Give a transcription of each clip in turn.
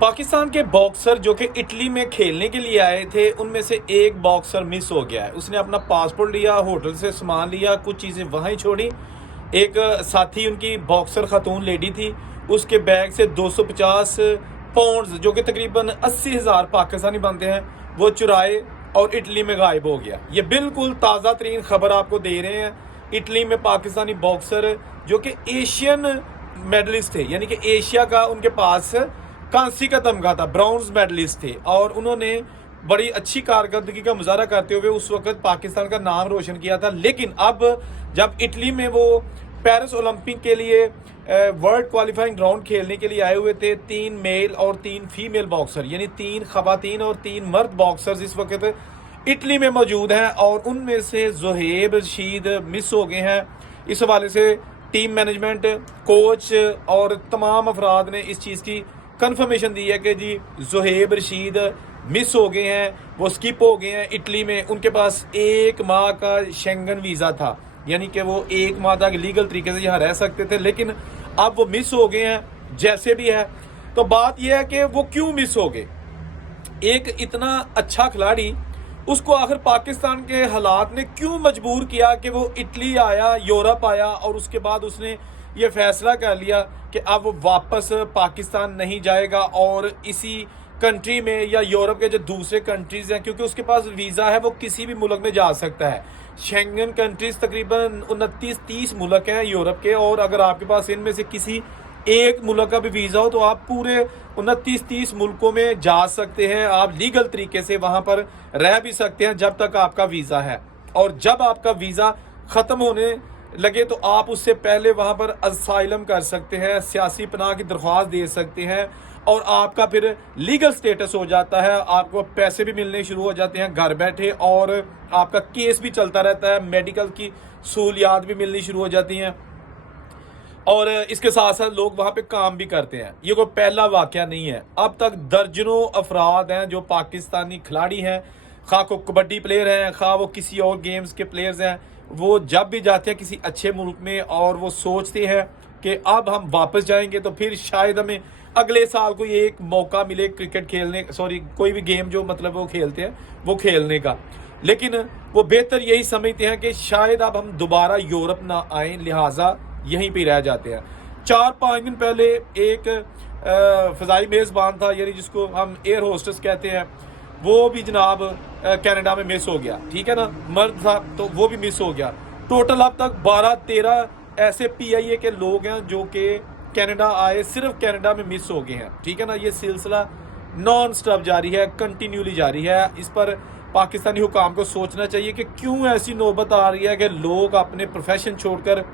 पाकिस्तान के बॉक्सर जो कि इटली में खेलने के लिए आए थे, उनमें से एक बॉक्सर मिस हो गया है। उसने अपना पासपोर्ट लिया, होटल से सामान लिया, कुछ चीज़ें वहीं छोड़ी। एक साथी उनकी बॉक्सर खातून लेडी थी, उसके बैग से 250 पाउंड्स जो कि तकरीबन 80,000 पाकिस्तानी बनते हैं, वो चुराए और इटली में गायब हो गया। ये बिल्कुल ताज़ा तरीन खबर आपको दे रहे हैं। इटली में पाकिस्तानी बॉक्सर जो कि एशियन मेडलिस्ट थे, यानी कि एशिया का उनके पास कांसी का तमगा था, ब्राउन्स मेडलिस्ट थे, और उन्होंने बड़ी अच्छी कारकर्दगी का मुजाहरा करते हुए उस वक्त पाकिस्तान का नाम रोशन किया था। लेकिन अब जब इटली में वो पेरिस ओलंपिक के लिए वर्ल्ड क्वालिफाइंग राउंड खेलने के लिए आए हुए थे, 3 मेल और 3 फीमेल बॉक्सर, यानी 3 खवातीन और 3 मर्द बॉक्सर्स इस वक्त इटली में मौजूद हैं, और उनमें से ज़ुहैब रशीद मिस हो गए हैं। इस हवाले से टीम मैनेजमेंट, कोच और तमाम अफराद ने इस चीज़ की कंफर्मेशन दी है कि जी ज़ुहैब रशीद मिस हो गए हैं, वो स्किप हो गए हैं इटली में। उनके पास 1 माह का शेंगन वीज़ा था, यानी कि वो 1 माह तक लीगल तरीके से यहाँ रह सकते थे, लेकिन अब वो मिस हो गए हैं। जैसे भी है, तो बात यह है कि वो क्यों मिस हो गए। एक इतना अच्छा खिलाड़ी, उसको आखिर पाकिस्तान के हालात ने क्यों मजबूर किया कि वो इटली आया, यूरोप आया, और उसके बाद उसने ये फैसला कर लिया कि अब वो वापस पाकिस्तान नहीं जाएगा और इसी कंट्री में या यूरोप के जो दूसरे कंट्रीज हैं, क्योंकि उसके पास वीज़ा है, वो किसी भी मुल्क में जा सकता है। शेंगन कंट्रीज तकरीबन 29-30 मुल्क हैं यूरोप के, और अगर आपके पास इनमें से किसी एक मुल्क का भी वीज़ा हो तो आप पूरे 29-30 मुल्कों में जा सकते हैं। आप लीगल तरीके से वहाँ पर रह भी सकते हैं जब तक आपका वीज़ा है, और जब आपका वीज़ा ख़त्म होने लगे तो आप उससे पहले वहाँ पर असाइलम कर सकते हैं, सियासी पनाह की दरख्वास्त दे सकते हैं, और आपका फिर लीगल स्टेटस हो जाता है। आपको पैसे भी मिलने शुरू हो जाते हैं घर बैठे, और आपका केस भी चलता रहता है, मेडिकल की सहूलियात भी मिलनी शुरू हो जाती हैं, और इसके साथ साथ लोग वहाँ पे काम भी करते हैं। ये कोई पहला वाकया नहीं है, अब तक दर्जनों अफराद हैं जो पाकिस्तानी खिलाड़ी हैं, खा को कबड्डी प्लेयर हैं, खा वो किसी और गेम्स के प्लेयर्स हैं, वो जब भी जाते हैं किसी अच्छे मुल्क में और वो सोचते हैं कि अब हम वापस जाएंगे तो फिर शायद हमें अगले साल कोई एक मौका मिले क्रिकेट खेलने, कोई भी गेम जो मतलब वो खेलते हैं वो खेलने का, लेकिन वो बेहतर यही समझते हैं कि शायद अब हम दोबारा यूरोप ना आए, लिहाजा यहीं पे रह जाते हैं। 4-5 दिन पहले एक फ़ज़ाई मेज़बान था, यानी जिसको हम एयर होस्टेस कहते हैं, वो भी जनाब कनाडा में मिस हो गया, ठीक है ना, मर्द था तो वो भी मिस हो गया। टोटल अब तक 12-13 ऐसे PIA के लोग हैं जो कि कनाडा आए, सिर्फ कनाडा में मिस हो गए हैं, ठीक है ना। ये सिलसिला नॉन स्टॉप जारी है, कंटिन्यूली जारी है। इस पर पाकिस्तानी हुकाम को सोचना चाहिए कि क्यों ऐसी नौबत आ रही है कि लोग अपने प्रोफेशन छोड़कर,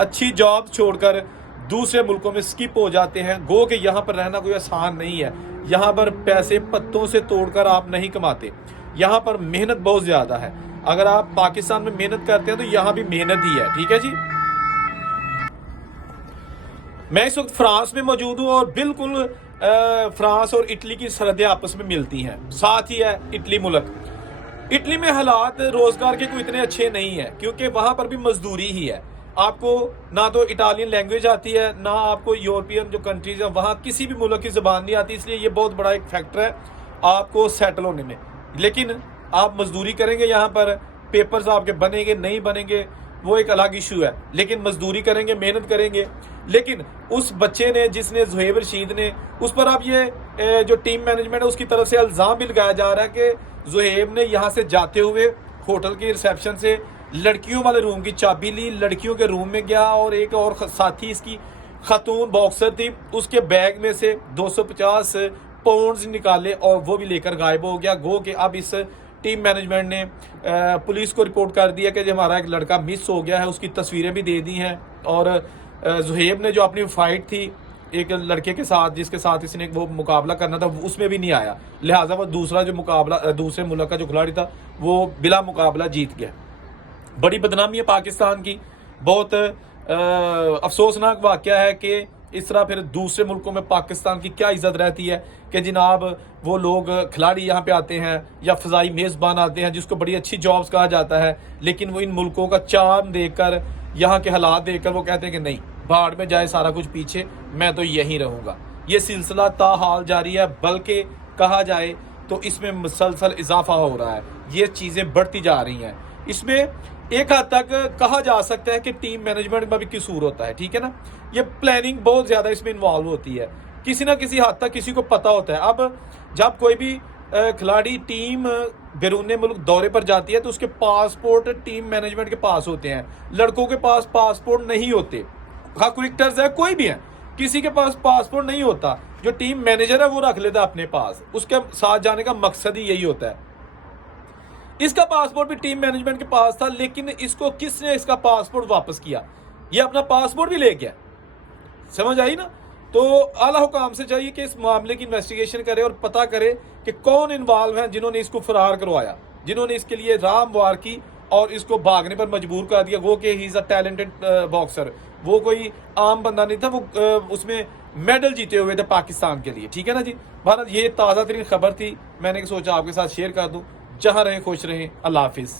अच्छी जॉब छोड़कर दूसरे मुल्कों में स्किप हो जाते हैं। गो कि यहाँ पर रहना कोई आसान नहीं है, यहाँ पर पैसे पत्तों से तोड़कर आप नहीं कमाते, यहाँ पर मेहनत बहुत ज़्यादा है। अगर आप पाकिस्तान में मेहनत करते हैं तो यहाँ भी मेहनत ही है, ठीक है जी। मैं इस वक्त फ्रांस में मौजूद हूँ, और बिल्कुल फ्रांस और इटली की सरहदें आपस में मिलती हैं, साथ ही है इटली मुल्क। इटली में हालात रोज़गार के कोई इतने अच्छे नहीं है, क्योंकि वहाँ पर भी मजदूरी ही है। आपको ना तो इटालियन लैंग्वेज आती है, ना आपको यूरोपियन जो कंट्रीज हैं वहाँ किसी भी मुल्क की ज़बान नहीं आती, इसलिए ये बहुत बड़ा एक फैक्टर है आपको सेटल होने में। लेकिन आप मजदूरी करेंगे, यहाँ पर पेपर्स आपके बनेंगे नहीं बनेंगे वो एक अलग इशू है, लेकिन मजदूरी करेंगे, मेहनत करेंगे। लेकिन उस बच्चे ने, जिसने ज़ुहैब रशीद ने, उस पर अब ये जो टीम मैनेजमेंट है उसकी तरफ से इल्ज़ाम भी लगाया जा रहा है कि ज़ुहैब ने यहाँ से जाते हुए होटल के रिसेप्शन से लड़कियों वाले रूम की चाबी ली, लड़कियों के रूम में गया, और एक और साथी इसकी खातून बॉक्सर थी, उसके बैग में से 250 पाउंड्स निकाले और वो भी लेकर गायब हो गया। गो कि अब इस टीम मैनेजमेंट ने पुलिस को रिपोर्ट कर दिया कि हमारा एक लड़का मिस हो गया है, उसकी तस्वीरें भी दे दी हैं, और ज़ुहैब ने जो अपनी फाइट थी एक लड़के के साथ जिसके साथ इसने वो मुकाबला करना था, उसमें भी नहीं आया, लिहाजा वो दूसरा जो मुकाबला दूसरे मुल्क का जो खिलाड़ी था वो बिला मुकाबला जीत गया। बड़ी बदनामी है पाकिस्तान की, बहुत अफसोसनाक वाक़या है कि इस तरह फिर दूसरे मुल्कों में पाकिस्तान की क्या इज़्ज़त रहती है कि जनाब वो लोग खिलाड़ी यहाँ पे आते हैं या फ़ज़ाई मेज़बान आते हैं जिसको बड़ी अच्छी जॉब्स कहा जाता है, लेकिन वो इन मुल्कों का चार्म देखकर, यहाँ के हालात देखकर वो कहते हैं कि नहीं, भाड़ में जाए सारा कुछ पीछे, मैं तो यहीं रहूँगा। ये सिलसिला ताहाल जारी है, बल्कि कहा जाए तो इसमें मुसलसल इजाफा हो रहा है, ये चीज़ें बढ़ती जा रही हैं। इसमें एक हद तक कहा जा सकता है कि टीम मैनेजमेंट में भी कसूर होता है, ठीक है ना। ये प्लानिंग बहुत ज़्यादा इसमें इन्वॉल्व होती है, किसी ना किसी हद तक किसी को पता होता है। अब जब कोई भी खिलाड़ी टीम बैरून मुल्क दौरे पर जाती है तो उसके पासपोर्ट टीम मैनेजमेंट के पास होते हैं, लड़कों के पास पासपोर्ट नहीं होते। हाँ, क्रिकेटर्स है, कोई भी है, किसी के पास पासपोर्ट नहीं होता, जो टीम मैनेजर है वो रख लेता है अपने पास, उसके साथ जाने का मकसद ही यही होता है। इसका पासपोर्ट भी टीम मैनेजमेंट के पास था, लेकिन इसको किसने इसका पासपोर्ट वापस किया, ये अपना पासपोर्ट भी ले गया। समझ आई ना। तो आला हुकाम से चाहिए कि इस मामले की इन्वेस्टिगेशन करे और पता करे कि कौन इन्वॉल्व हैं जिन्होंने इसको फरार करवाया, जिन्होंने इसके लिए राम वार की और इसको भागने पर मजबूर कर दिया। वो कि he is a talented boxer, वो कोई आम बंदा नहीं था, वो उसमें मेडल जीते हुए थे पाकिस्तान के लिए, ठीक है ना जी। भारत, ये ताज़ा तरीन खबर थी, मैंने सोचा आपके साथ शेयर कर दूं। जहां रहें खुश रहें, अल्लाह हाफिज़।